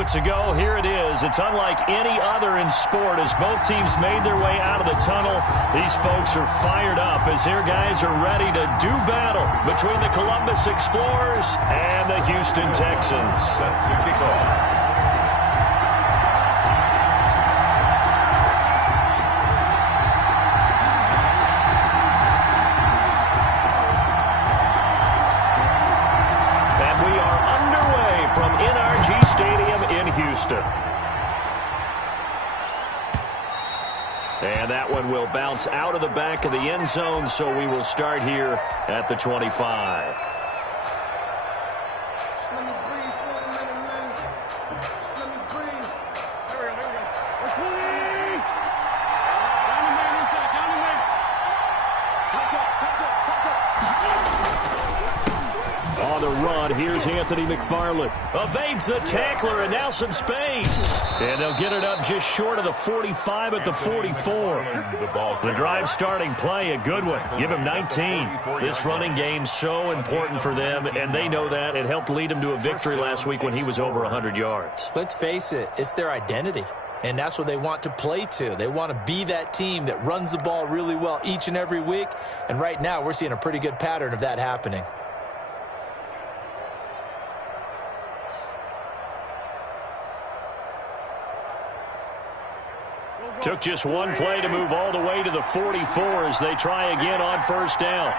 moments ago. Here it is. It's unlike any other in sport as both teams made their way out of the tunnel. These folks are fired up as their guys are ready to do battle between the Columbus Explorers and the Houston Texans. From NRG Stadium in Houston. And that one will bounce out of the back of the end zone, so we will start here at the 25. On the run, here's Anthony McFarland. Evades the tackler, and now some space. And they'll get it up just short of the 45 at the 44. The drive starting play, a good one. Give him 19. This running game's so important for them, and they know that. It helped lead them to a victory last week when he was over 100 yards. Let's face it, it's their identity. And that's what they want to play to. They want to be that team that runs the ball really well each and every week. And right now, we're seeing a pretty good pattern of that happening. Took just one play to move all the way to the 44 as they try again on first down.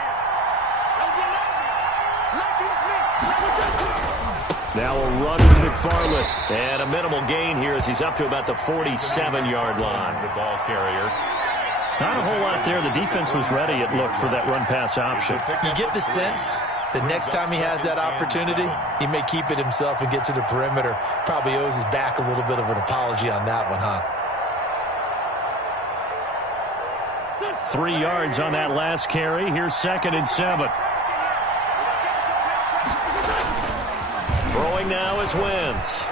Now a run with McFarland. And a minimal gain here as he's up to about the 47-yard line. The ball carrier. Not a whole lot there. The defense was ready, it looked, for that run-pass option. You get the sense that next time he has that opportunity, he may keep it himself and get to the perimeter. Probably owes his back a little bit of an apology on that one, huh? 3 yards on that last carry. Here's 2nd and 7. Throwing now is Wentz.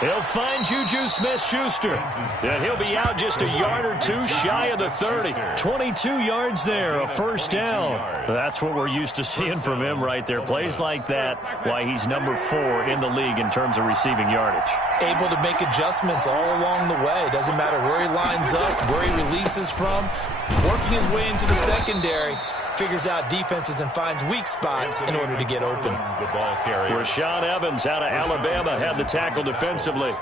He'll find Juju Smith-Schuster. And he'll be out just a yard or two shy of the 30. 22 yards there, a first down. That's what we're used to seeing from him right there. Plays like that, why he's number 4 in the league in terms of receiving yardage. Able to make adjustments all along the way. Doesn't matter where he lines up, where he releases from. Working his way into the secondary. Figures out defenses and finds weak spots in order to get open. The ball carrier. Rashaan Evans out of Alabama had the tackle defensively.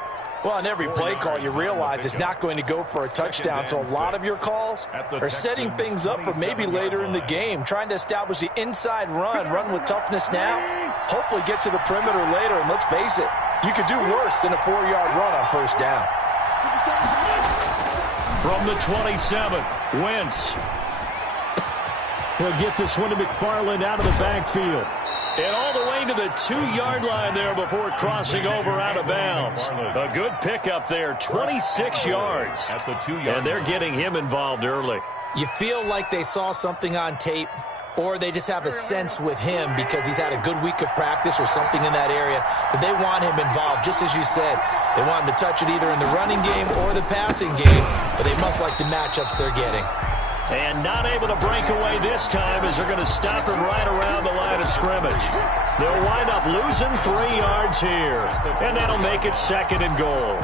Well, on every play call, you realize it's not going to go for a touchdown. So a lot of your calls are setting things up for maybe later in the game, trying to establish the inside run with toughness now, hopefully get to the perimeter later. And let's face it, you could do worse than a 4-yard run on first down. From the 27, Wentz. He'll get this one to McFarland out of the backfield. And all the way to the 2-yard line there before crossing over out of bounds. A good pickup there, 26 yards. At the 2-yard and they're getting him involved early. You feel like they saw something on tape, or they just have a sense with him because he's had a good week of practice or something in that area that they want him involved, just as you said. They want him to touch it either in the running game or the passing game, but they must like the matchups they're getting. And not able to break away this time as they're going to stop him right around the line of scrimmage. They'll wind up losing 3 yards here, and that'll make it 2nd and goal.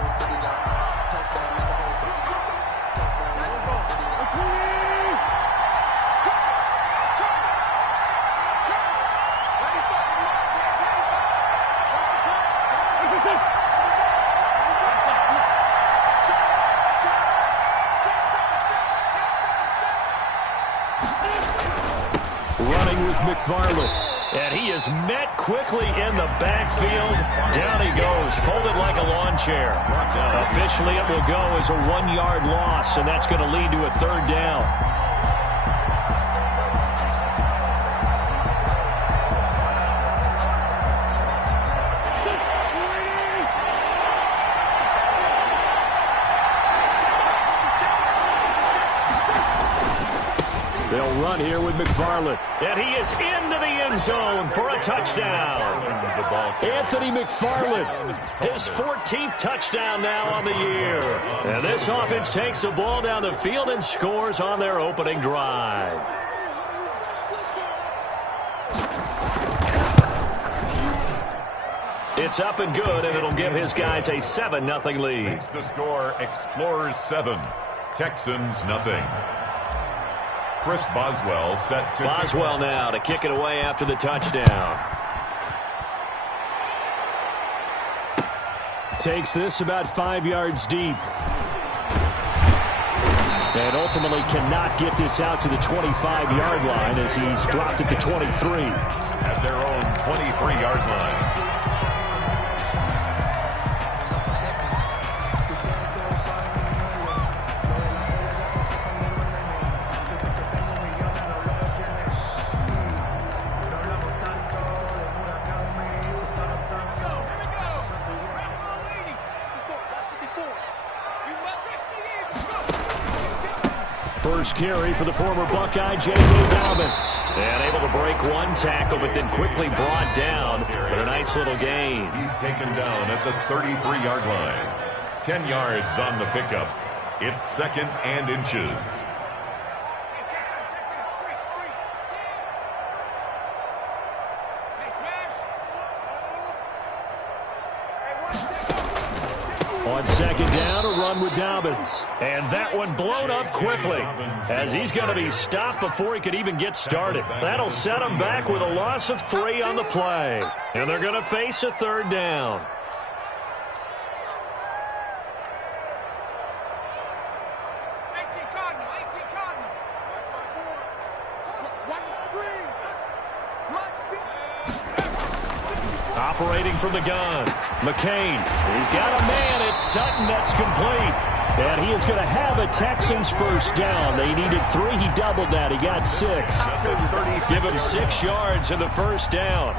Running with McFarland. And he is met quickly in the backfield. Down he goes, folded like a lawn chair. Officially, it will go as a 1-yard loss, and that's going to lead to a 3rd down. They'll run here with McFarland. And he is into the end zone for a touchdown. Anthony McFarland, his 14th touchdown now on the year. And this offense takes the ball down the field and scores on their opening drive. It's up and good, and it'll give his guys a 7-0 lead. Makes the score Explorers 7, Texans nothing. Chris Boswell set to Boswell now to kick it away after the touchdown. Takes this about 5 yards deep. And ultimately cannot get this out to the 25-yard line as he's dropped at the 23. At their own 23-yard line. First carry for the former Buckeye, J.K. Dobbins. And able to break one tackle, but then quickly brought down for a nice little gain. He's taken down at the 33-yard line. 10 yards on the pickup. It's 2nd and inches. On 2nd down, a run with Dobbins. And that one blown up quickly as he's going to be stopped before he could even get started. That'll set him back with a loss of 3 on the play. And they're going to face a 3rd down. Operating from the gun, McCain. He's got a man. It's Sutton. That's complete. And he is going to have a Texans first down. They needed 3. He doubled that. He got 6. Give him 6 yards in the first down.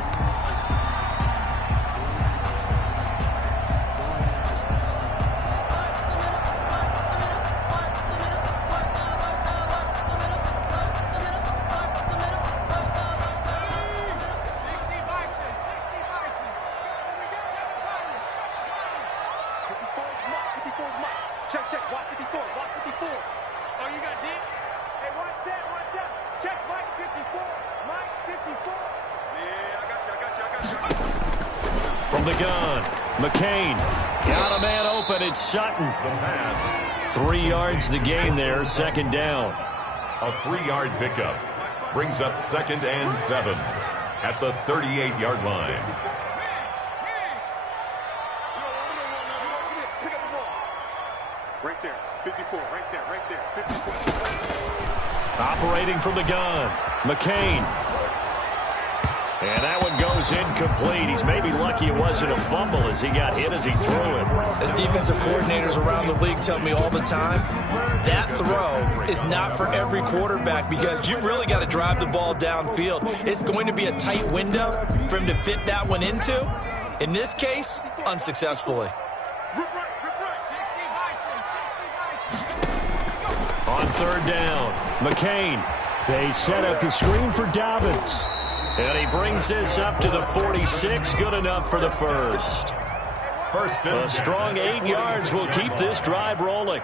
From the gun, McCain. Got a man open. It's Sutton. The pass. 3 yards the gain there, 2nd down. A 3-yard pickup. Brings up 2nd and 7 at the 38-yard line. Right there, 54, right there, 54. Operating from the gun, McCain. And that one goes incomplete. He's maybe lucky it wasn't a fumble as he got hit as he threw it. As defensive coordinators around the league tell me all the time, that throw is not for every quarterback because you've really got to drive the ball downfield. It's going to be a tight window for him to fit that one into. In this case, unsuccessfully. On 3rd down, McCain. They set up the screen for Dobbins. And he brings this up to the 46. Good enough for the first. A strong 8 yards will keep this drive rolling.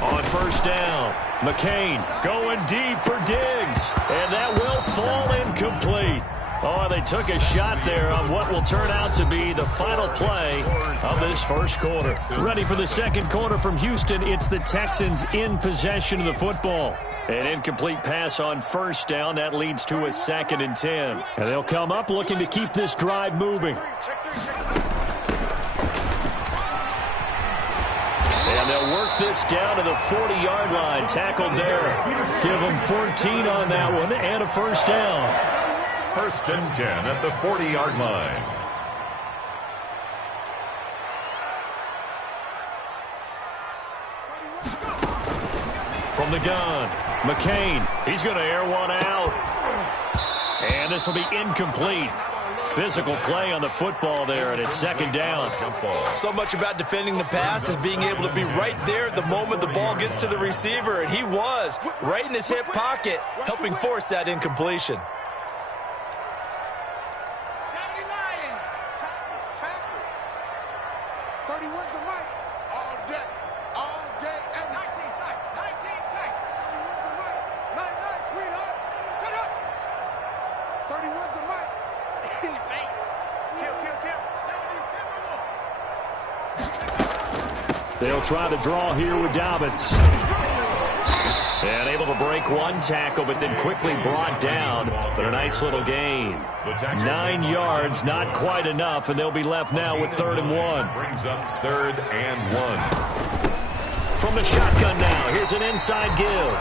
On 1st down, McCain going deep for Diggs. And that will fall incomplete. Oh, they took a shot there on what will turn out to be the final play of this first quarter. Ready for the 2nd quarter from Houston. It's the Texans in possession of the football. An incomplete pass on 1st down. That leads to a 2nd and 10. And they'll come up looking to keep this drive moving. And they'll work this down to the 40-yard line. Tackled there. Give them 14 on that one and a 1st down. 1st and 10 at the 40-yard line. From the gun, McCain. He's going to air one out. And this will be incomplete. Physical play on the football there, and it's 2nd down. So much about defending the pass is being able to be right there at the moment the ball gets to the receiver, and he was right in his hip pocket, helping force that incompletion. 31's the mic. Kill. They'll try to draw here with Dobbins. And able to break one tackle, but then quickly brought down. But a nice little gain. 9 yards, not quite enough, and they'll be left now with 3rd and 1. Brings up 3rd and 1. From the shotgun now, here's an inside give.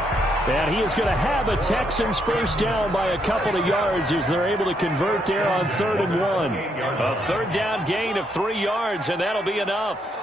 And he is going to have a Texans first down by a couple of yards as they're able to convert there on 3rd and 1. A 3rd down gain of 3 yards, and that'll be enough.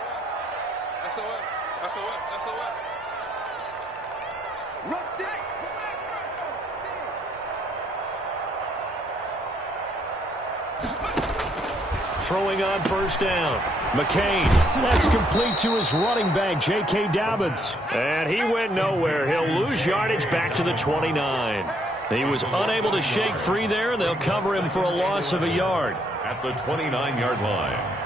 Throwing on 1st down. McCain. That's complete to his running back, J.K. Dobbins. And he went nowhere. He'll lose yardage back to the 29. He was unable to shake free there, and they'll cover him for a loss of a yard. At the 29-yard line.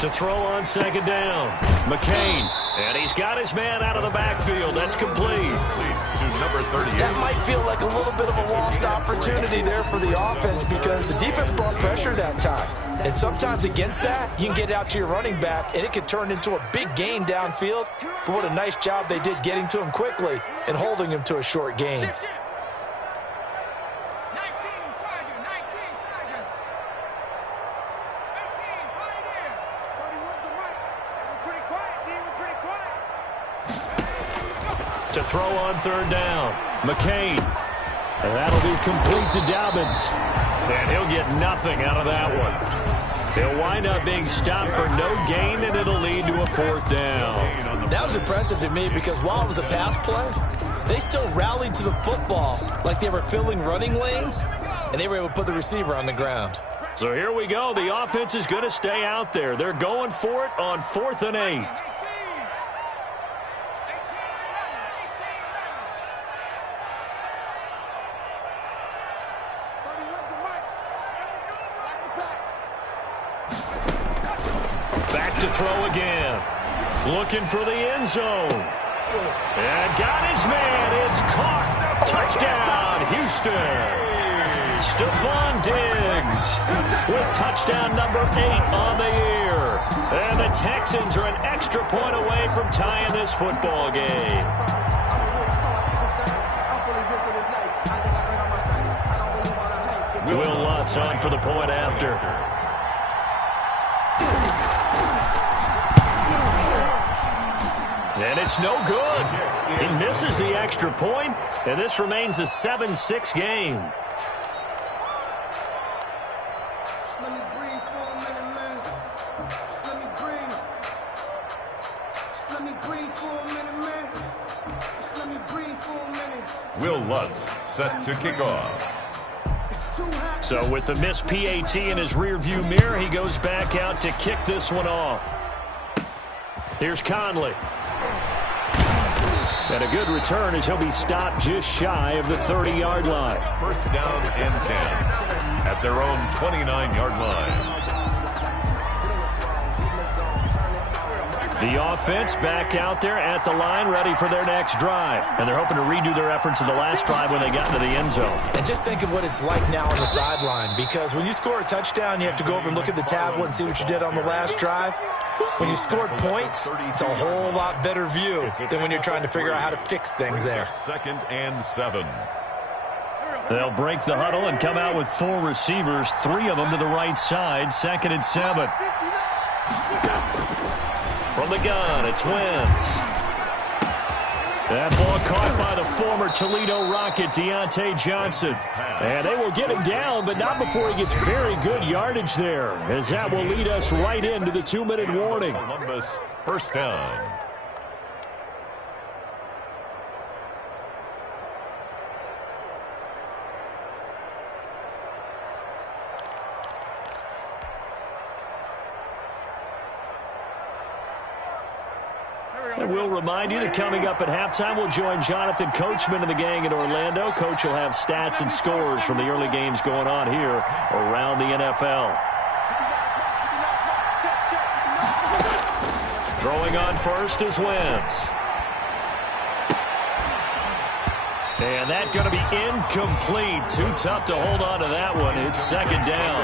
To throw on 2nd down. McCain. And he's got his man out of the backfield. That's complete. To number 38. That might feel like a little bit of a lost opportunity there for the offense because the defense brought pressure that time. And sometimes against that, you can get out to your running back, and it can turn into a big gain downfield. But what a nice job they did getting to him quickly and holding him to a short gain. To throw on 3rd down. McCain. And that'll be complete to Dobbins. And he'll get nothing out of that one. He'll wind up being stopped for no gain, and it'll lead to a 4th down. That was impressive to me because while it was a pass play, they still rallied to the football like they were filling running lanes, and they were able to put the receiver on the ground. So here we go. The offense is going to stay out there. They're going for it on 4th and 8. Back to throw again. Looking for the end zone. And got his man. It's caught. Touchdown, Houston. Stephon Diggs with touchdown number 8 on the year. And the Texans are an extra point away from tying this football game. Will Lutz on for the point after. And it's no good. He misses the extra point, and this remains a 7-6 game. Will Lutz set to kick off. So with the missed PAT in his rearview mirror, he goes back out to kick this one off. Here's Conley. And a good return as he'll be stopped just shy of the 30-yard line. 1st down and 10 at their own 29-yard line. The offense back out there at the line, ready for their next drive. And they're hoping to redo their efforts in the last drive when they got into the end zone. And just think of what it's like now on the sideline, because when you score a touchdown, you have to go over and look at the tablet and see what you did on the last drive. When you scored points, it's a whole lot better view than when you're trying to figure out how to fix things there. 2nd and 7. They'll break the huddle and come out with 4 receivers, 3 of them to the right side, 2nd and 7. From the gun, it's Wentz. That ball caught by the former Toledo Rocket, Deontay Johnson. And they will get him down, but not before he gets very good yardage there, as that will lead us right into the 2-minute warning. Columbus, 1st down. And we'll remind you that coming up at halftime, we'll join Jonathan Coachman and the gang in Orlando. Coach will have stats and scores from the early games going on here around the NFL. Throwing on first is Wentz. And that's going to be incomplete. Too tough to hold on to that one. It's second down.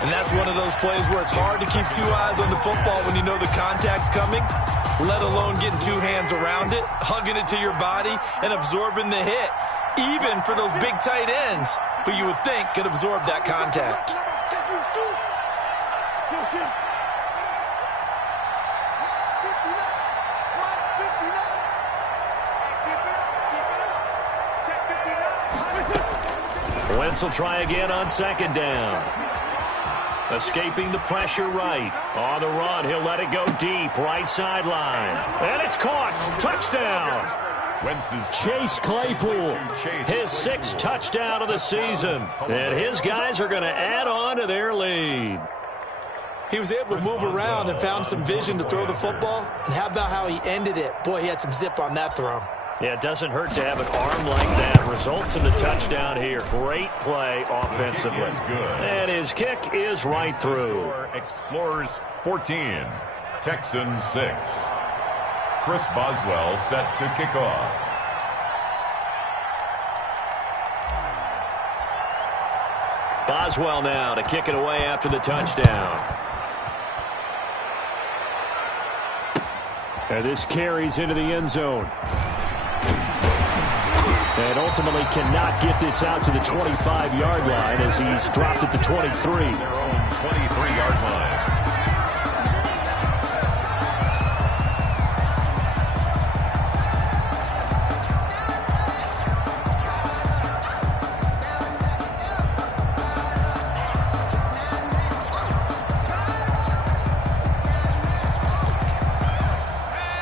And that's one of those plays where it's hard to keep two eyes on the football when you know the contact's coming, let alone getting two hands around it, hugging it to your body, and absorbing the hit, even for those big tight ends who you would think could absorb that contact. Wentz will try again on second down. Escaping the pressure right. On the run, he'll let it go deep. Right sideline. And it's caught. Touchdown. Wentz's Chase Claypool. His sixth touchdown of the season. And his guys are going to add on to their lead. He was able to move around and found some vision to throw the football. And how about how he ended it? Boy, he had some zip on that throw. Yeah, it doesn't hurt to have an arm like that. Results in the touchdown here. Great play offensively. And his kick is right through. Explorers 14, Texans 6. Chris Boswell set to kick off. Boswell now to kick it away after the touchdown. And this carries into the end zone. And ultimately cannot get this out to the 25-yard line as he's dropped at the 23. Their own 23-yard line.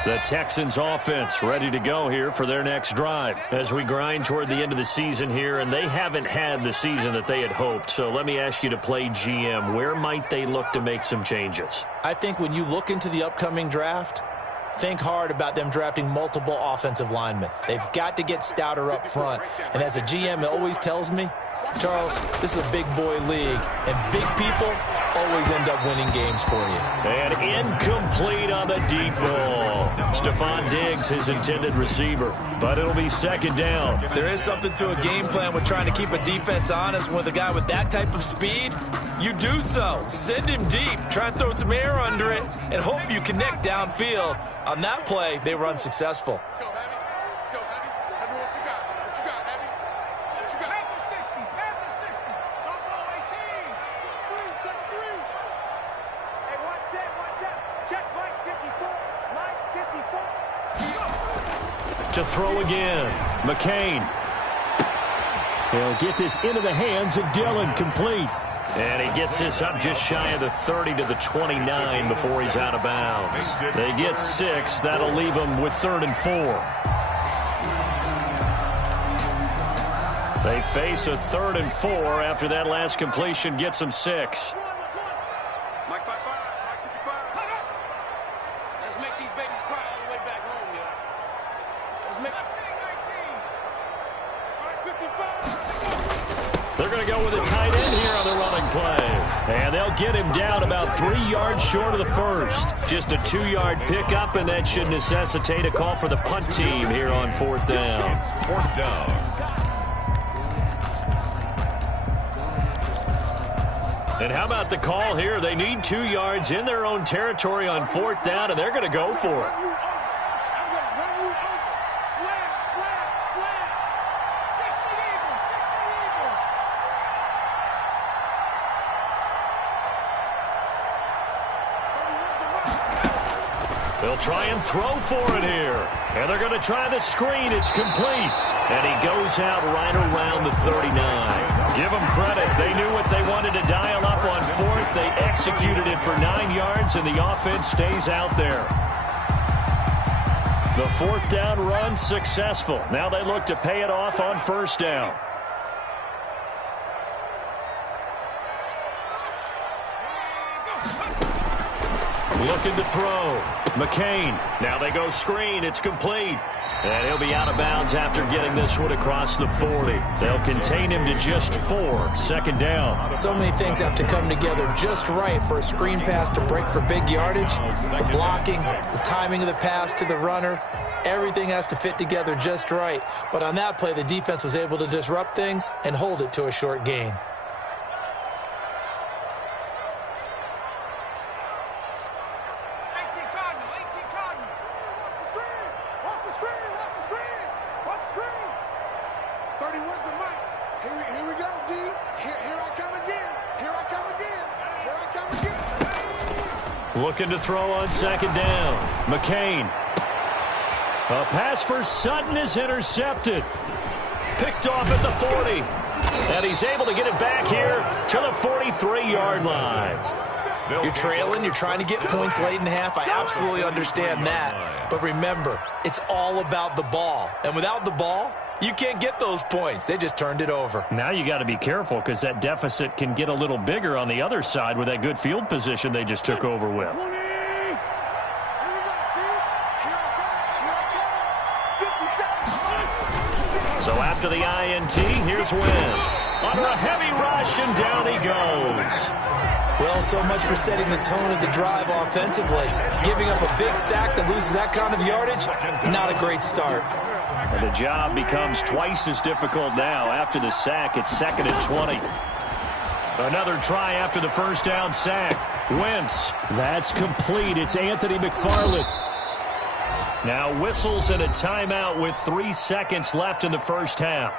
The Texans offense ready to go here for their next drive as we grind toward the end of the season here, and they haven't had the season that they had hoped. So let me ask you to play GM. Where might they look to make some changes? I think when you look into the upcoming draft, think hard about them drafting multiple offensive linemen. They've got to get stouter up front. And as a GM, it always tells me, Charles, this is a big boy league, and big people always end up winning games for you. And incomplete on the deep ball. Stephon Diggs, his intended receiver, but it'll be second down. There is something to a game plan with trying to keep a defense honest. With a guy with that type of speed, you do so. Send him deep. Try and throw some air under it and hope you connect downfield. On that play, they were unsuccessful. Let's go, Heavy. Let's go, Heavy. Heavy, what you got? What you got, Heavy? What you got? Panther 60. Panther 60. Top ball 18. Check three. Hey, one set. Check Mike 54. Mike 54. To throw again. McCain. He'll get this into the hands of Dillon, complete. And he gets this up just shy of the 30 to the 29 before he's out of bounds. They get 6. That'll leave them with 3rd and 4. They face a 3rd and 4 after that last completion gets them 6. Mike 55. Mike 55. Let's make these babies cry all the way back home, yo. Let's make 19. Mike 55. They're going to go with a tight end here on the running play. And they'll get him down about 3 yards short of the first. Just a 2-yard pickup, and that should necessitate a call for the punt team here on 4th down. It's 4th down. And how about the call here? They need 2 yards in their own territory on 4th down, and they're going to go for it. They'll try and throw for it here. And they're going to try the screen. It's complete. And he goes out right around the 39. Give them credit. They knew what they wanted to dial up on 4th. They executed it for 9 yards, and the offense stays out there. The 4th down run successful. Now they look to pay it off on 1st down. Looking to throw. McCain. Now they go screen. It's complete. And he'll be out of bounds after getting this one across the 40. They'll contain him to just 4. Second down. So many things have to come together just right for a screen pass to break for big yardage. The blocking, the timing of the pass to the runner, everything has to fit together just right. But on that play, the defense was able to disrupt things and hold it to a short gain. Looking to throw on second down. McCain. A pass for Sutton is intercepted. Picked off at the 40. And he's able to get it back here to the 43-yard line. You're trailing, you're trying to get points late in half. I absolutely understand that. But remember, it's all about the ball. And without the ball, you can't get those points. They just turned it over. Now you got to be careful because that deficit can get a little bigger on the other side with that good field position they just took over with. So after the INT, here's Wentz. Under a heavy rush, and down he goes. Well, so much for setting the tone of the drive offensively. Giving up a big sack that loses that kind of yardage, not a great start. And the job becomes twice as difficult now. After the sack, it's 2nd and 20. Another try after the first down sack. Wentz. That's complete. It's Anthony McFarland. Now whistles and a timeout with 3 seconds left in the first half.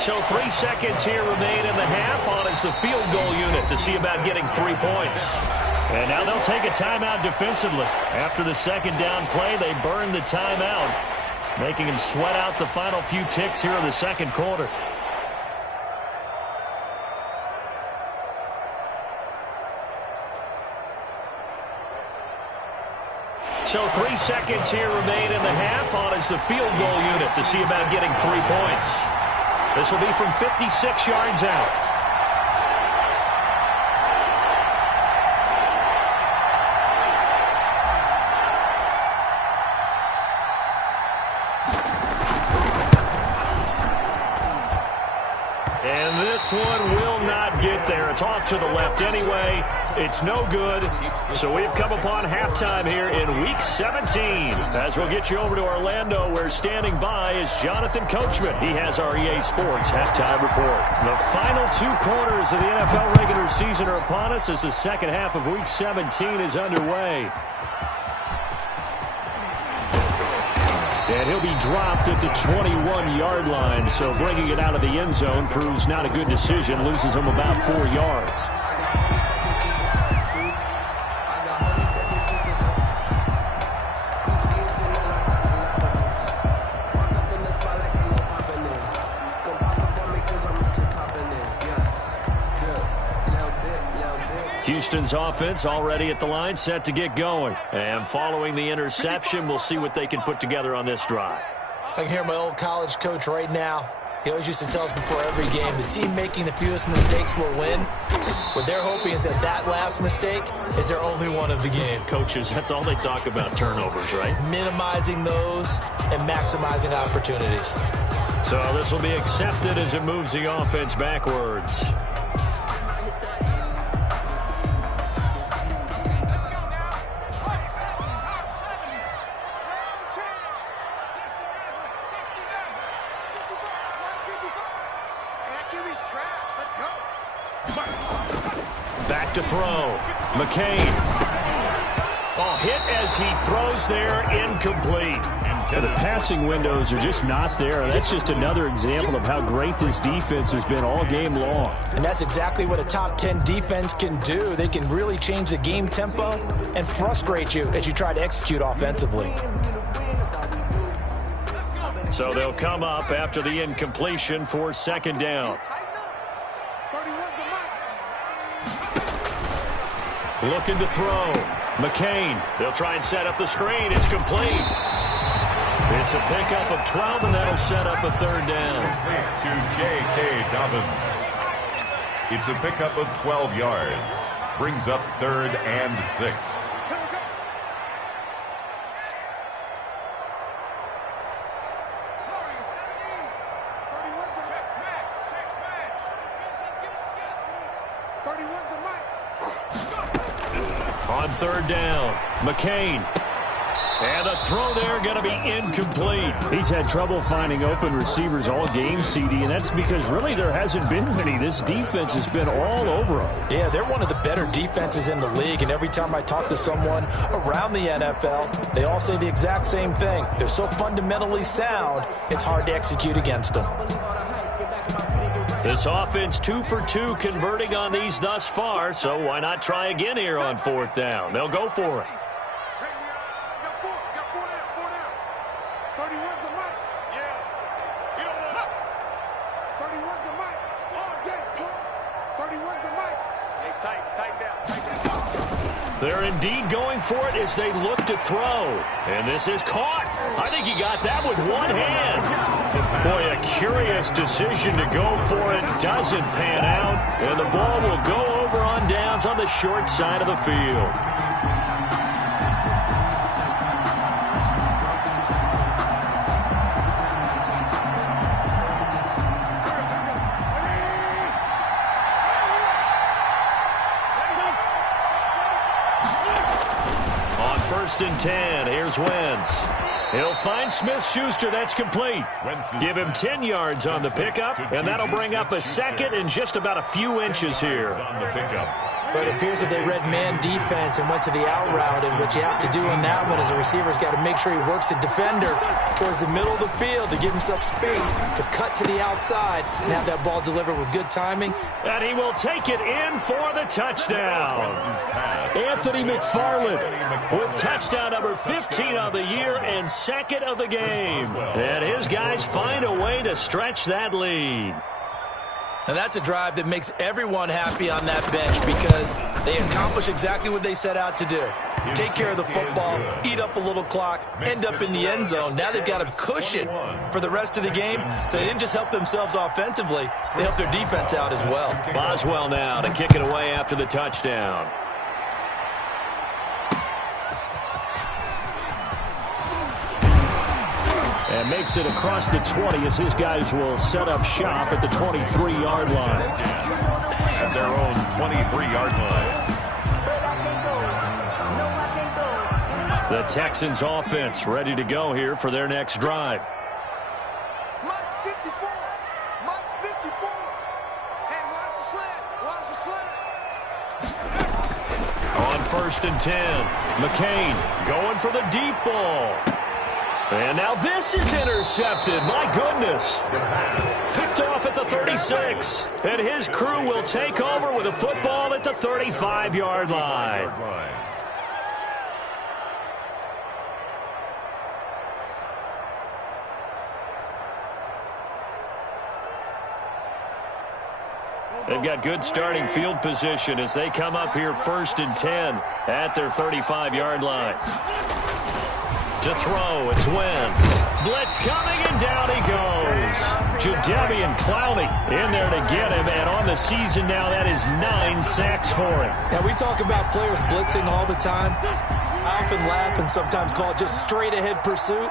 So 3 seconds here remain in the half. On is the field goal unit to see about getting 3 points. And now they'll take a timeout defensively. After the second down play, they burn the timeout, making him sweat out the final few ticks here in the second quarter. So 3 seconds here remain in the half. On is the field goal unit to see about getting 3 points. This will be from 56 yards out. And this one will not get there. It's off to the left anyway. It's no good. So we've come upon halftime here in Week 17. As we'll get you over to Orlando, where standing by is Jonathan Coachman. He has our EA Sports halftime report. The final 2 quarters of the NFL regular season are upon us as the second half of Week 17 is underway. And he'll be dropped at the 21-yard line, so bringing it out of the end zone proves not a good decision, loses him about 4 yards. Houston's offense already at the line, set to get going. And following the interception, we'll see what they can put together on this drive. I can hear my old college coach right now. He always used to tell us before every game, the team making the fewest mistakes will win. What they're hoping is that that last mistake is their only one of the game. Coaches, that's all they talk about, turnovers, right? Minimizing those and maximizing opportunities. So this will be accepted as it moves the offense backwards. Back to throw. McCain. Oh, hit as he throws there, incomplete. The passing windows are just not there. That's just another example of how great this defense has been all game long. And that's exactly what a top 10 defense can do. They can really change the game tempo and frustrate you as you try to execute offensively. So they'll come up after the incompletion for second down. Looking to throw. McCain. They'll try and set up the screen. It's complete. It's a pickup of 12, and that'll set up a third down. To J.K. Dobbins. It's a pickup of 12 yards. Brings up 3rd and 6. On 3rd down, McCain. And the throw there going to be incomplete. He's had trouble finding open receivers all game, CD, and that's because really there hasn't been many. This defense has been all over them. Yeah, they're one of the better defenses in the league, and every time I talk to someone around the NFL, they all say the exact same thing. They're so fundamentally sound, it's hard to execute against them. This offense 2 for 2 converting on these thus far, so why not try again here on 4th down? They'll go for it. They're indeed going for it as they look to throw. And this is caught. I think he got that with one hand. Boy, a curious decision to go for it. Doesn't pan out. And the ball will go over on downs on the short side of the field. First and 10. Here's Wentz. He'll find Smith-Schuster. That's complete. Give him 10 yards on the pickup, and that'll bring up a second and just about a few inches here. But it appears that they read man defense and went to the out route, and what you have to do in that one is a receiver's got to make sure he works the defender towards the middle of the field to give himself space to cut to the outside and have that ball delivered with good timing. And he will take it in for the touchdown. Anthony McFarland with touchdown number 15 of the year and second of the game. And his guys find a way to stretch that lead. And that's a drive that makes everyone happy on that bench because they accomplish exactly what they set out to do. Take care of the football, eat up a little clock, end up in the end zone. Now they've got a cushion for the rest of the game, so they didn't just help themselves offensively, they helped their defense out as well. Boswell now to kick it away after the touchdown. And makes it across the 20 as his guys will set up shop at the 23-yard line. At their own 23-yard line. The Texans offense ready to go here for their next drive. Mike's 54. Mike's 54. Hey, watch the slant. On 1st and 10, McCain going for the deep ball. And now this is intercepted. My goodness. Picked off at the 36. And his crew will take over with a football at the 35-yard line. They've got good starting field position as they come up here 1st and 10 at their 35-yard line. To throw, it's Wentz. Blitz coming, and down he goes. Jadeveon Clowney in there to get him, and on the season now, that is 9 sacks for him. Now, we talk about players blitzing all the time. I often laugh and sometimes call it just straight-ahead pursuit.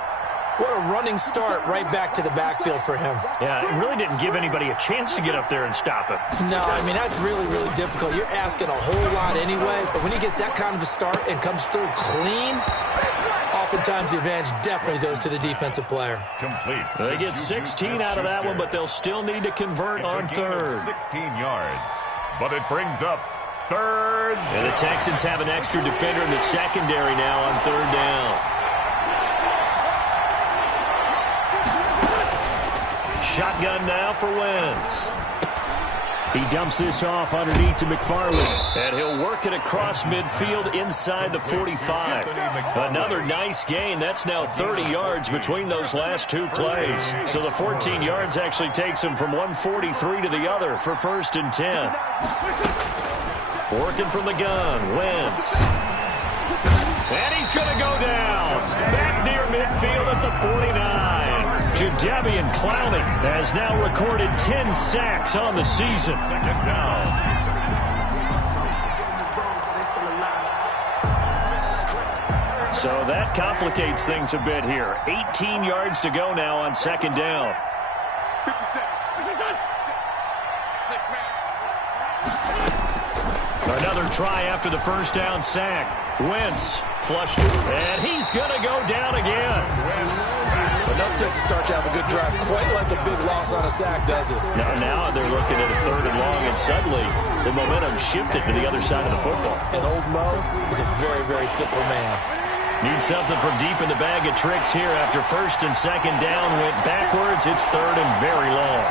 What a running start right back to the backfield for him. Yeah, it really didn't give anybody a chance to get up there and stop him. No, I mean, that's really, really difficult. You're asking a whole lot anyway, but when he gets that kind of a start and comes through clean, oftentimes the advantage definitely goes to the defensive player. Complete. They get 16 out of that one, but they'll still need to convert on 3rd. 16 yards, but it brings up 3rd. And the Texans have an extra defender in the secondary now on 3rd down. Shotgun now for Wentz. He dumps this off underneath to McFarland. And he'll work it across midfield inside the 45. Another nice gain. That's now 30 yards between those last two plays. So the 14 yards actually takes him from 143 to the other for 1st and 10. Working from the gun, Wentz. And he's going to go down. Back near midfield at the 49. Jadeveon Clowney has now recorded 10 sacks on the season. Second down. So that complicates things a bit here. 18 yards to go now on second down. 56. Another try after the first down sack. Wentz flushed it, and he's going to go down again. Enough to start to have a good drive. Quite like a big loss on a sack, does it? Now they're looking at a 3rd and long, and suddenly the momentum shifted to the other side of the football. And old Mo is a very, very fickle man. Need something from deep in the bag of tricks here after first and second down went backwards. It's 3rd and very long.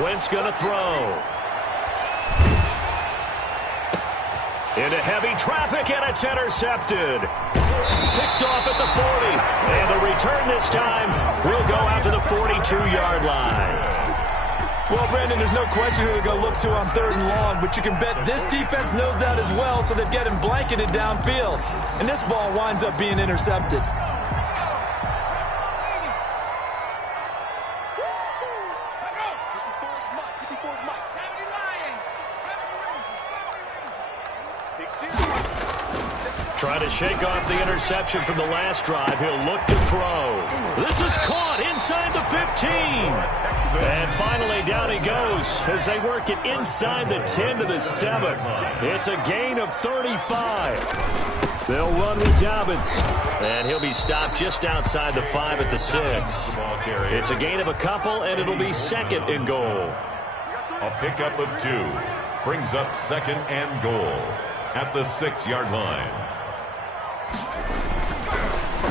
Wentz going to throw. Into heavy traffic, and it's intercepted. Picked off at the 40. And the return this time will go out to the 42-yard line. Well, Brandon, there's no question who they're going to look to on 3rd and long, but you can bet this defense knows that as well, so they're getting blanketed downfield. And this ball winds up being intercepted. Trying to shake off the interception from the last drive. He'll look to throw. This is caught inside the 15. And finally, down he goes as they work it inside the 10 to the 7. It's a gain of 35. They'll run with Dobbins. And he'll be stopped just outside the 5 at the 6. It's a gain of a couple, and it'll be 2nd and goal. A pickup of 2 brings up 2nd and goal at the 6-yard line.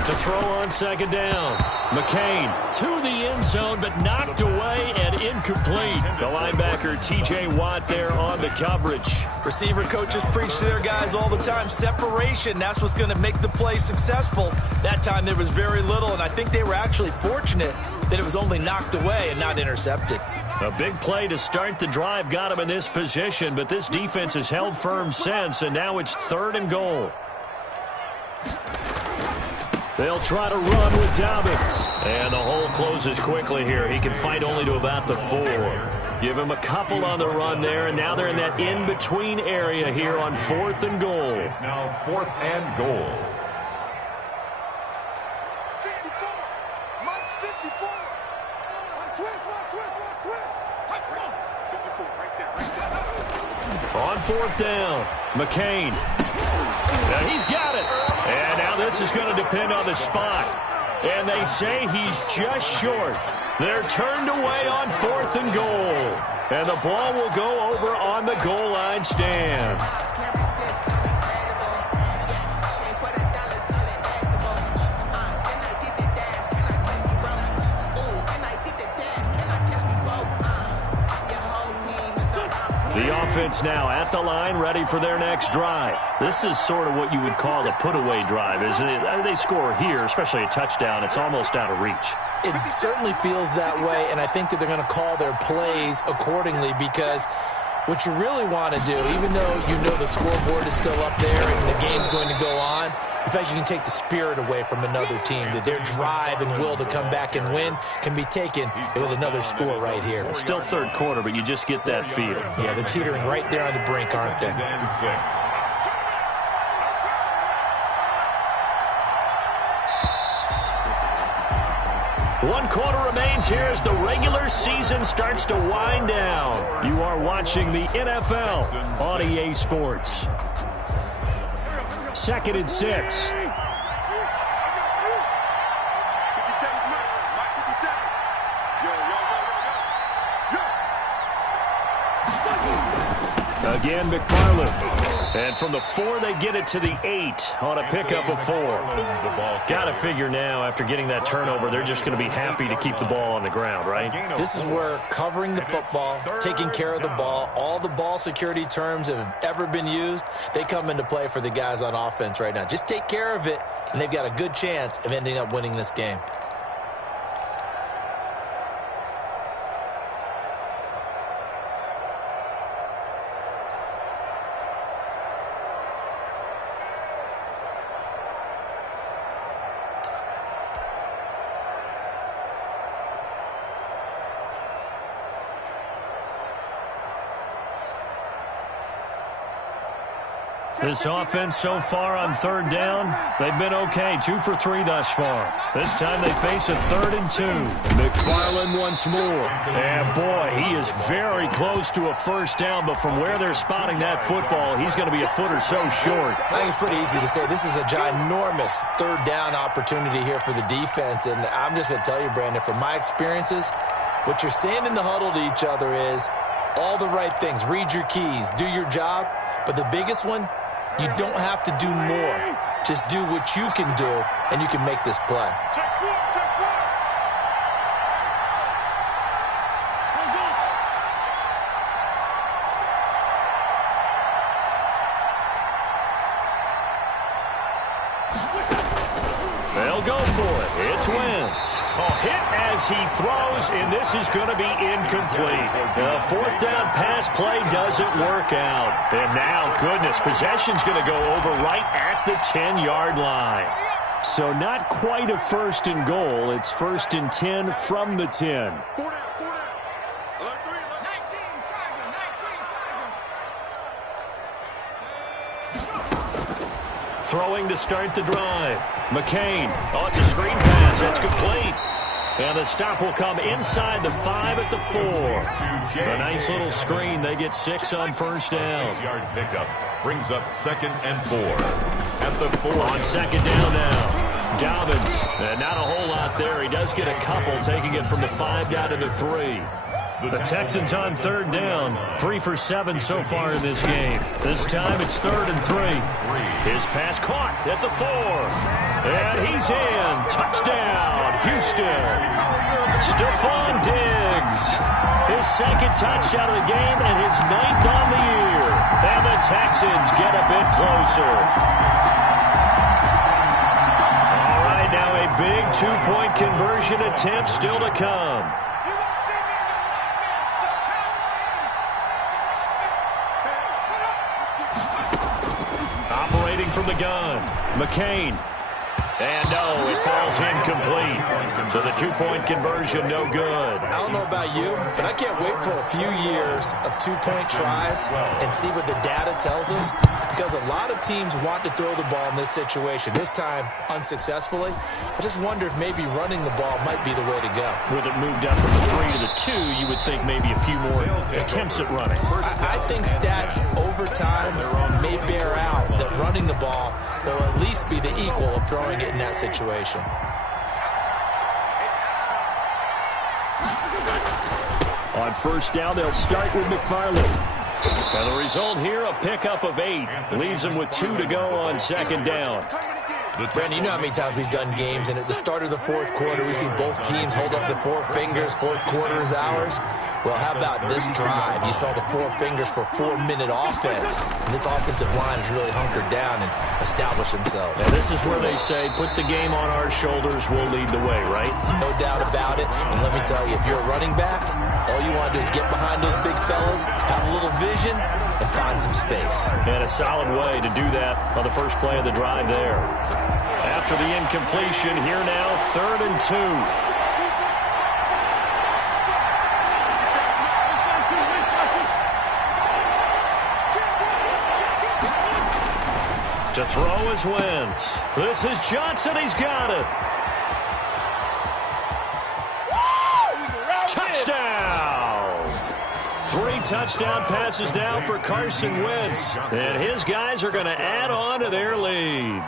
To throw on second down. McCain to the end zone, but knocked away and incomplete. The linebacker, T.J. Watt, there on the coverage. Receiver coaches preach to their guys all the time. Separation, that's what's going to make the play successful. That time there was very little, and I think they were actually fortunate that it was only knocked away and not intercepted. A big play to start the drive got him in this position, but this defense has held firm since, and now it's 3rd and goal. They'll try to run with Dobbins. And the hole closes quickly here. He can fight only to about the 4. Give him a couple on the run there, and now they're in that in-between area here on 4th and goal. It's now 4th and goal. 54. Mike 54. Switch. Go. 54, right there. On 4th down, McCain. Now he's got it. And now this is going to depend on the spot. And they say he's just short. They're turned away on 4th and goal. And the ball will go over on the goal line stand. The offense now at the line, ready for their next drive. This is sort of what you would call a put-away drive, isn't it? I mean, they score here, especially a touchdown. It's almost out of reach. It certainly feels that way, and I think that they're going to call their plays accordingly because what you really want to do, even though you know the scoreboard is still up there and the game's going to go on, in fact, you can take the spirit away from another team, that their drive and will to come back and win can be taken with another score right here. It's still 3rd quarter, but you just get that feel. Yeah, they're teetering right there on the brink, aren't they? 2nd and 6. 1 quarter remains here as the regular season starts to wind down. You are watching the NFL on EA Sports. 2nd and 6. Again, McFarland. And from the 4, they get it to the 8 on a pickup of 4. Got to figure now, after getting that turnover, they're just going to be happy to keep the ball on the ground, right? This is where covering the football, taking care of the ball, all the ball security terms that have ever been used, they come into play for the guys on offense right now. Just take care of it, and they've got a good chance of ending up winning this game. This offense so far on third down, they've been okay. 2 for 3 thus far. This time they face a 3rd and 2. McFarland once more. And boy, he is very close to a first down, but from where they're spotting that football, he's going to be a foot or so short. I think it's pretty easy to say this is a ginormous third down opportunity here for the defense. And I'm just going to tell you, Brandon, from my experiences, what you're saying in the huddle to each other is all the right things. Read your keys. Do your job. But the biggest one, you don't have to do more. Just do what you can do, and you can make this play. They'll go for it. It's Wentz. A hit as he throws, and this is going to be incomplete. The 4th down pass play doesn't work out. And now, goodness, possession's going to go over right at the 10-yard line. So not quite a 1st and goal. It's 1st and 10 from the 10. Throwing to start the drive. McCain. Oh, it's a screen pass. That's complete. And the stop will come inside the 5 at the 4. A nice little screen. They get 6 on first down. 6-yard pickup brings up 2nd and 4. At the 4. On 2nd down now. Dobbins. And not a whole lot there. He does get a couple, taking it from the 5 down to the 3. The Texans on 3rd down. 3 for 7 so far in this game. This time it's 3rd and 3. His pass caught at the 4. And he's in. Touchdown, Houston. Stephon Diggs. His 2nd touchdown of the game and his 9th on the year. And the Texans get a bit closer. All right, now a big 2-point conversion attempt still to come. From the gun, McCain. And no, it falls incomplete. So the 2-point conversion, no good. I don't know about you, but I can't wait for a few years of 2-point tries and see what the data tells us, because a lot of teams want to throw the ball in this situation. This time, unsuccessfully. I just wonder if maybe running the ball might be the way to go. With it moved up from the 3 to the 2, you would think maybe a few more attempts at running. I think stats over time may bear out that running the ball will at least be the equal of throwing it in that situation. On first down, they'll start with McFarland. And the result here, a pickup of 8. Leaves them with 2 to go on 2nd down. Brandon, you know how many times we've done games, and at the start of the 4th quarter, we see both teams hold up the 4 fingers, 4th quarter is ours. Well, how about this drive? You saw the 4 fingers for 4-minute offense, and this offensive line has really hunkered down and established themselves. And this is where they say, put the game on our shoulders, we'll lead the way, right? No doubt about it, and let me tell you, if you're a running back, all you want to do is get behind those big fellas, have a little vision, and find some space. And a solid way to do that on the first play of the drive there. After the incompletion, here now, 3rd and 2. To throw is Wentz. This is Johnson. He's got it. Touchdown! 3 touchdown passes now for Carson Wentz. And his guys are going to add on to their lead.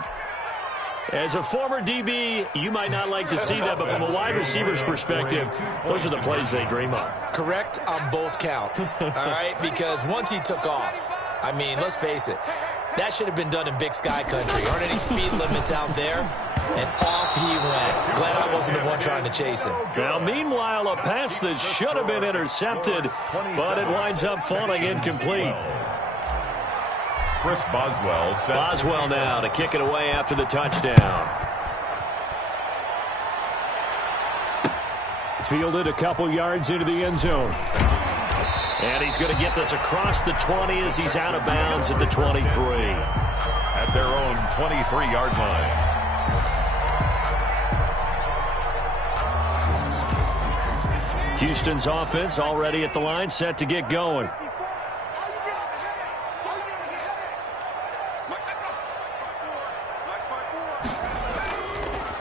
As a former DB, you might not like to see that, but from a wide receiver's perspective, those are the plays they dream of. Correct on both counts, all right? Because once he took off, I mean, let's face it, that should have been done in Big Sky Country. Aren't any speed limits out there? And off he went. Glad I wasn't the one trying to chase him. Now, meanwhile, a pass that should have been intercepted, but it winds up falling incomplete. Chris Boswell. Boswell now to kick it away after the touchdown. Fielded a couple yards into the end zone. And he's going to get this across the 20 as he's out of bounds at the 23. At their own 23-yard line. Houston's offense already at the line, set to get going.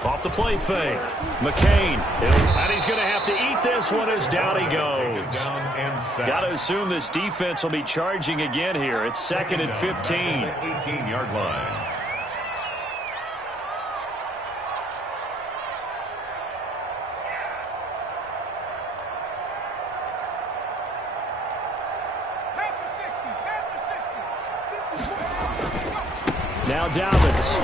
Off the play fake. McCain. And he's going to have to eat this one as down he goes. Got to assume this defense will be charging again here. It's 2nd and 15. 18-yard line. Now Dobbins.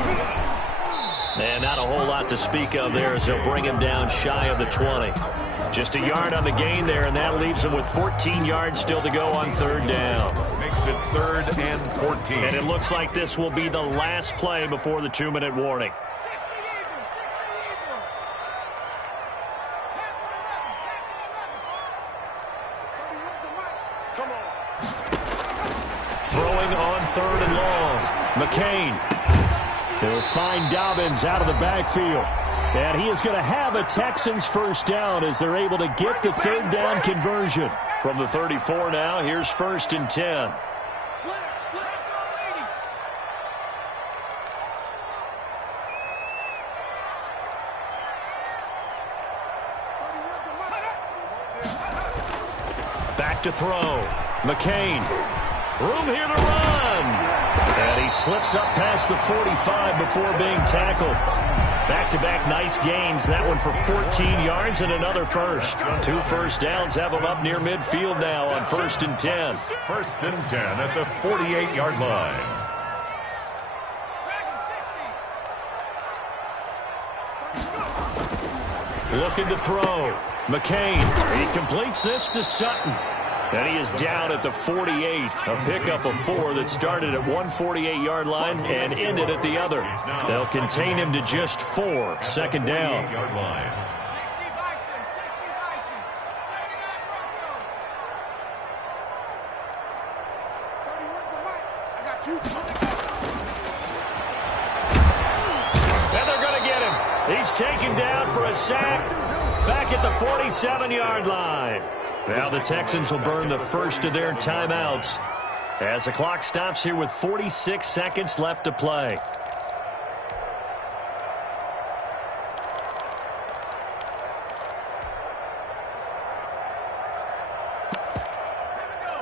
And not a whole lot to speak of there as they'll bring him down shy of the 20. Just a yard on the gain there, and that leaves him with 14 yards still to go on 3rd down. Makes it 3rd and 14. And it looks like this will be the last play before the 2-minute warning. Throwing on 3rd and long. McCain. He'll find Dobbins out of the backfield. And he is going to have a Texans first down as they're able to get the 3rd down conversion. From the 34 now, here's 1st and 10. Back to throw. McCain. Room here to run. And he slips up past the 45 before being tackled. Back-to-back nice gains. That one for 14 yards and another first. 2 first downs have him up near midfield now on 1st and 10. 1st and 10 at the 48-yard line. Looking to throw. McCain. He completes this to Sutton. And he is down at the 48. A pickup of 4 that started at 148-yard line and ended at the other. They'll contain him to just 4. 2nd down. And they're going to get him. He's taken down for a sack back at the 47-yard line. Now the Texans will burn the first of their timeouts as the clock stops here with 46 seconds left to play.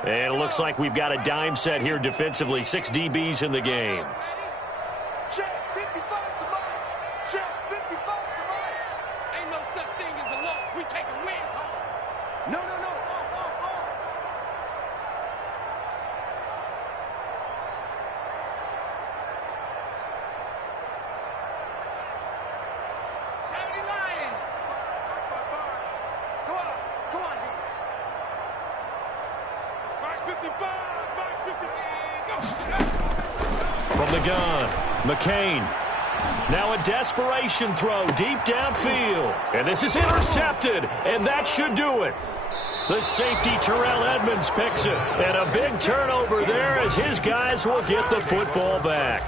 And it looks like we've got a dime set here defensively. 6 DBs in the game. Check 55 to Mike. Check 55 to Mike. Ain't no such thing as a loss. We taking wins home. No. Come on, D. Back 55, back 50. Go. From the gun, McCain. Now a desperation throw deep downfield. And this is intercepted, and that should do it. The safety, Terrell Edmonds, picks it. And a big turnover there as his guys will get the football back.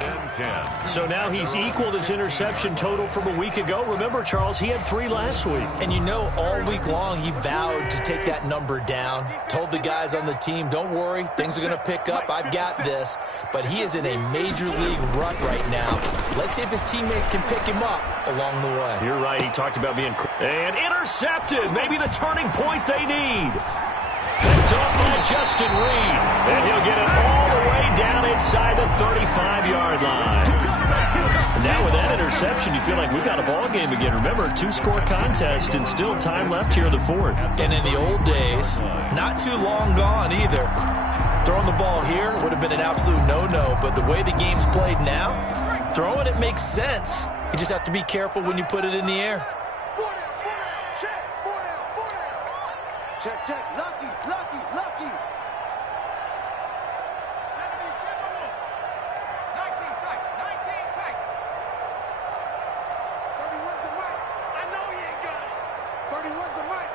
So now he's equaled his interception total from a week ago. Remember, Charles, he had 3 last week. And you know, all week long he vowed to take that number down. Told the guys on the team, don't worry, things are going to pick up. I've got this. But he is in a major league rut right now. Let's see if his teammates can pick him up along the way. You're right. He talked about being... And intercepted. Maybe the turning point they need. Picked off by Justin Reed. And he'll get it all the way down inside the 35-yard line. Now with that interception, you feel like we've got a ball game again. Remember, 2-score contest and still time left here in the 4th. And in the old days, not too long gone either. Throwing the ball here would have been an absolute no-no, but the way the game's played now, throwing it makes sense. You just have to be careful when you put it in the air. 4 down, check, 4 down. Check, lucky. 19 tight. 31's the mic. I know he ain't got it. 31's the mic.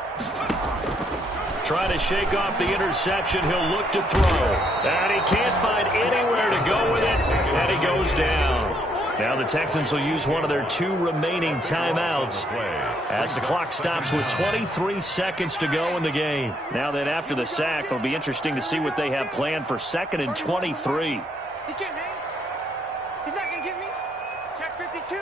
Trying to shake off the interception. He'll look to throw. And he can't find anywhere to go with it. And he goes down. Now the Texans will use one of their 2 remaining timeouts as the clock stops with 23 seconds to go in the game. Now then, after the sack, it'll be interesting to see what they have planned for 2nd and 23. He can't hang. He's not going to get me. Check 52.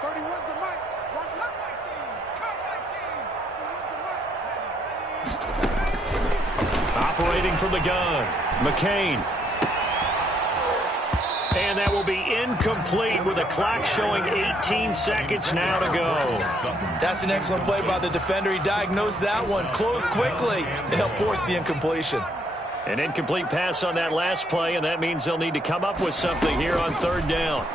31's the mic. Watch out. My team. Cut my team. 31's the mic. Operating from the gun, McCain. And that will be incomplete with the clock showing 18 seconds now to go. That's an excellent play by the defender. He diagnosed that one, closed quickly, and helped force the incompletion. An incomplete pass on that last play, and that means they'll need to come up with something here on third down.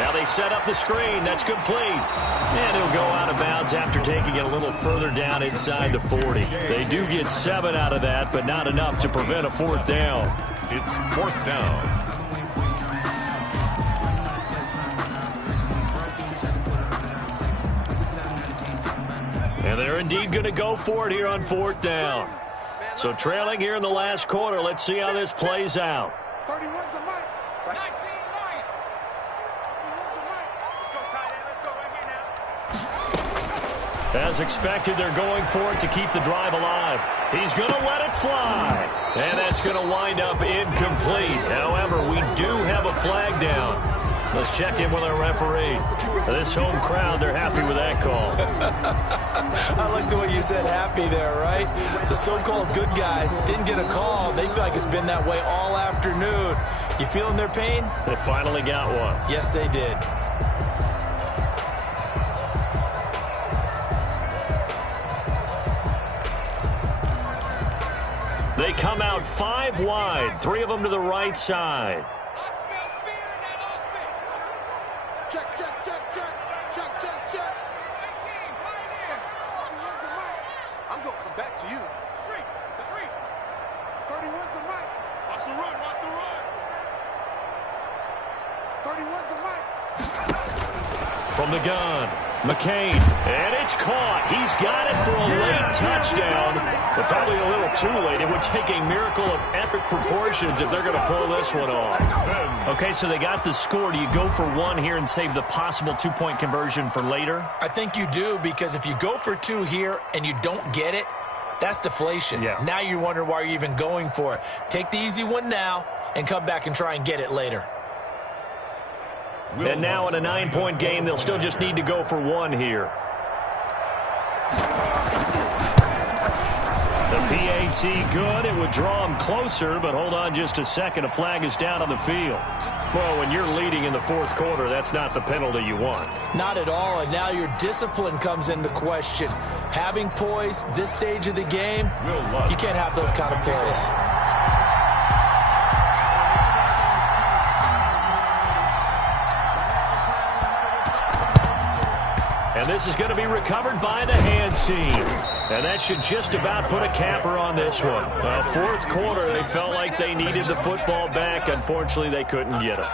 Now they set up the screen. That's complete. And he'll go out of bounds after taking it a little further down inside the 40. They do get 7 out of that, but not enough to prevent a fourth down. It's fourth down. And they're indeed going to go for it here on fourth down. So trailing here in the last quarter. Let's see how this plays out. 31's the mic. 19 light. 31's the mic. Let's go, tight end. Let's go right here now. As expected, they're going for it to keep the drive alive. He's going to let it fly. And that's going to wind up incomplete. However, we do have a flag down. Let's check in with our referee. This home crowd, they're happy with that call. I like the way you said happy there, right? The so-called good guys didn't get a call. They feel like it's been that way all afternoon. You feeling their pain? They finally got one. Yes, they did. They come out 5 wide, 3 of them to the right side. I smell fear in that offense. Check, check, check, check. Check, check, check. 18, right here. 31's the mic. I'm going to come back to you. Street, the street. 31's the mic. Watch the run, watch the run. 31's the mic. From the gun, McCain, and it's caught. He's got it for a late touchdown, but probably a little too late. It would take a miracle of epic proportions if they're going to pull this one off. Okay, so they got the score. Do you go for 1 here and save the possible 2-point conversion for later? I think you do, because if you go for 2 here and you don't get it, that's deflation. Yeah. Now you're wondering why you're even going for it. Take the easy one now and come back and try and get it later. And now in a 9-point game, they'll still just need to go for 1 here. The PAT good. It would draw them closer, but hold on just a second. A flag is down on the field. Well, when you're leading in the fourth quarter, that's not the penalty you want. Not at all, and now your discipline comes into question. Having poise this stage of the game, you can't have those kind of plays. And this is going to be recovered by the hands team. And that should just about put a capper on this one. Fourth quarter, they felt like they needed the football back. Unfortunately, they couldn't get it.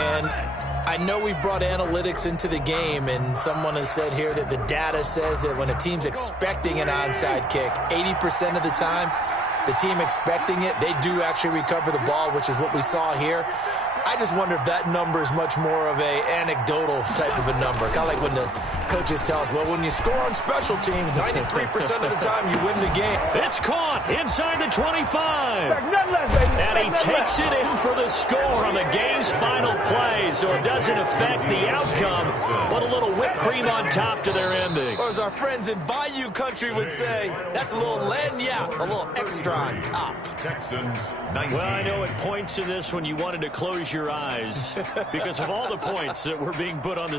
And I know we brought analytics into the game, and someone has said here that the data says that when a team's expecting an onside kick, 80% of the time, the team expecting it, they do actually recover the ball, which is what we saw here. I just wonder if that number is much more of a anecdotal type of a number. Kind of like when the coaches tell us, well, when you score on special teams, 93% of the time you win the game. It's caught inside the 25. And he takes it in for the score on the game's final play, so it doesn't affect the outcome, but a little whipped cream on top to their ending. Or as our friends in Bayou Country would say, that's a little lagniappe, a little extra on top. Texans 19. Well, I know at points in this when you wanted to close your eyes because of all the points that were being put on the